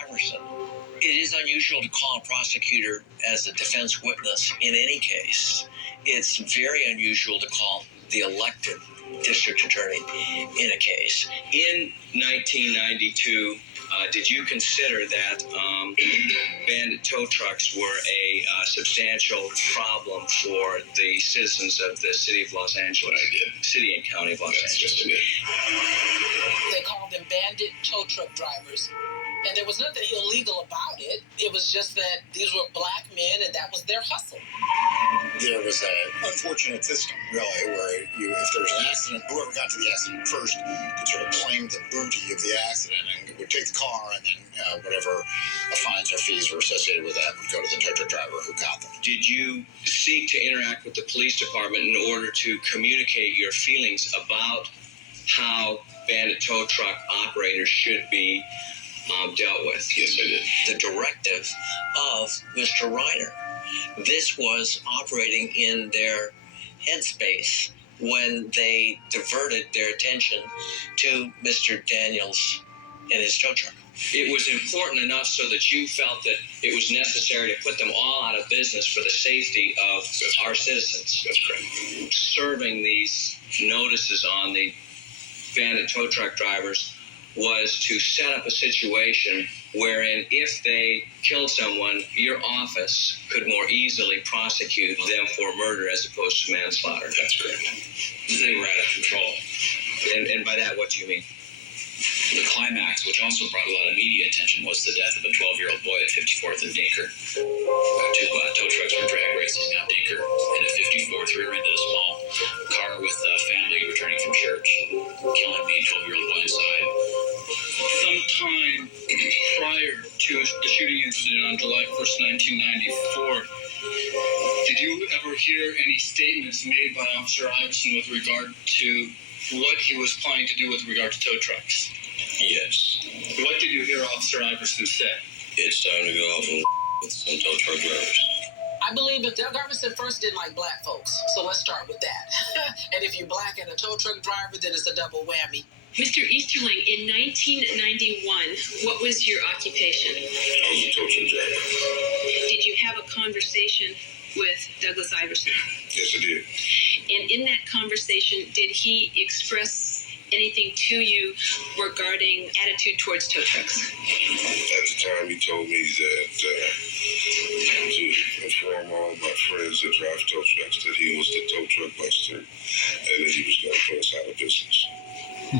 Iverson. It is unusual to call a prosecutor as a defense witness in any case. It's very unusual to call the elected district attorney in a case. In 1992, did you consider that bandit tow trucks were a substantial problem for the citizens of the city of Los Angeles? I did. City and county of Los Angeles. Yes, I did. They called them bandit tow truck drivers. And there was nothing illegal about it. It was just that these were black men and that was their hustle. There was an unfortunate system, really, where if there was an accident, whoever got to the accident first could sort of claim the booty of the accident and would take the car, and then whatever fines or fees were associated with that would go to the tow truck driver who got them. Did you seek to interact with the police department in order to communicate your feelings about how bandit tow truck operators should be dealt with? Yes, I did. The directive of Mr. Reiner. This was operating in their headspace when they diverted their attention to Mr. Daniels and his tow truck. It was important enough so that you felt that it was necessary to put them all out of business for the safety of our citizens. That's correct. Serving these notices on the bandit tow truck drivers was to set up a situation wherein if they killed someone, your office could more easily prosecute them for murder as opposed to manslaughter. That's correct. They were out of control. And by that, what do you mean? The climax, which also brought a lot of media attention, was the death of a 12-year-old boy at 54th and Dinker. Two tow trucks were drag racing down Dinker, and at 54th rear-ended a small car with a family returning from church, killing the 12-year-old boy inside. Sometime prior to the shooting incident on July 1st, 1994, did you ever hear any statements made by Officer Iverson with regard to what he was planning to do with regard to tow trucks? Yes. What did you hear Officer Iverson say? It's time to go off and with some tow truck drivers. I believe that Doug Iverson first didn't like black folks. So let's start with that. And if you're black and a tow truck driver, then it's a double whammy. Mr. Easterling, in 1991, what was your occupation? I was a tow truck driver. Did you have a conversation with Douglas Iverson? Yes, I did. And in that conversation, did he express anything to you regarding attitude towards tow trucks? At the time, he told me that to inform all my friends that drive tow trucks that he was the tow truck buster and that he was going to put us out of business.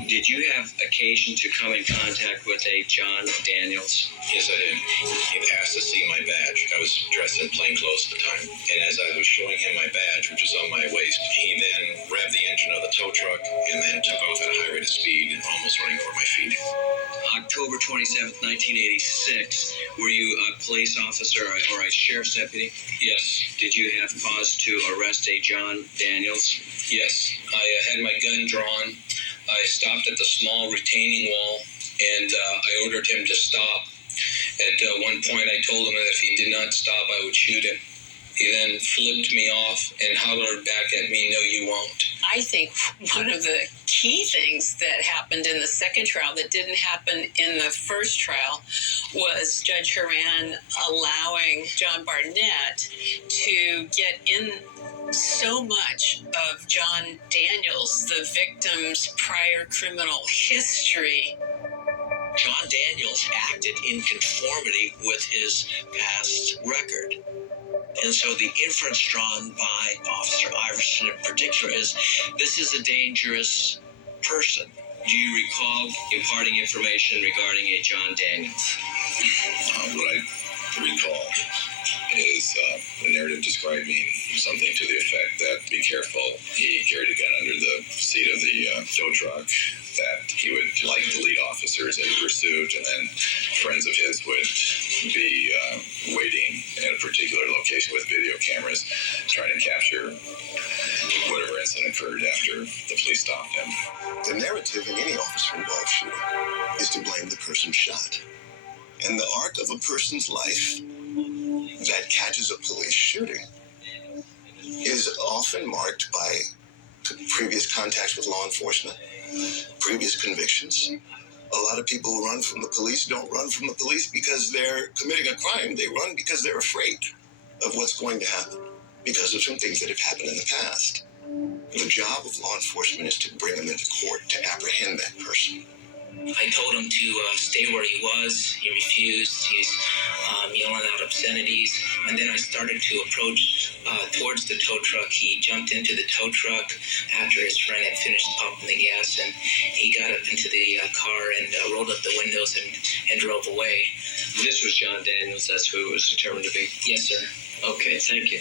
Did you have occasion to come in contact with a John Daniels? Yes, I did. He asked to see my badge. I was dressed in plain clothes at the time. And as I was showing him my badge, which was on my waist, he then revved the engine of the tow truck and then took off at a high rate of speed, almost running over my feet. October 27th, 1986, were you a police officer or a sheriff's deputy? Yes. Did you have cause to arrest a John Daniels? Yes. I had my gun drawn. I stopped at the small retaining wall, and I ordered him to stop. At one point, I told him that if he did not stop, I would shoot him. He then flipped me off and hollered back at me, "No, you won't." I think one of the key things that happened in the second trial that didn't happen in the first trial was Judge Horan allowing John Barnett to get in so much of John Daniels, the victim's prior criminal history. John Daniels acted in conformity with his past record. And so the inference drawn by Officer Iverson in particular is this is a dangerous person. Do you recall imparting information regarding a John Daniels? What I recall is the narrative describing something to the effect that, be careful, he carried a gun under the seat of the tow truck, that he would like to lead officers in pursuit, and then friends of his would be waiting in a particular location with video cameras trying to capture whatever incident occurred after the police stopped him. The narrative in any officer-involved shooting is to blame the person shot. And the arc of a person's life that catches a police shooting is often marked by previous contacts with law enforcement, previous convictions, A lot of people who run from the police don't run from the police because they're committing a crime. They run because they're afraid of what's going to happen because of some things that have happened in the past. The job of law enforcement is to bring them into court to apprehend that person. I told him to stay where he was. He refused. He's yelling out obscenities. And then I started to approach towards the tow truck. He jumped into the tow truck after his friend had finished pumping the gas, and he got up into the car and rolled up the windows and drove away. This was John Daniels. That's who it was determined to be. Yes, sir. Okay, thank you.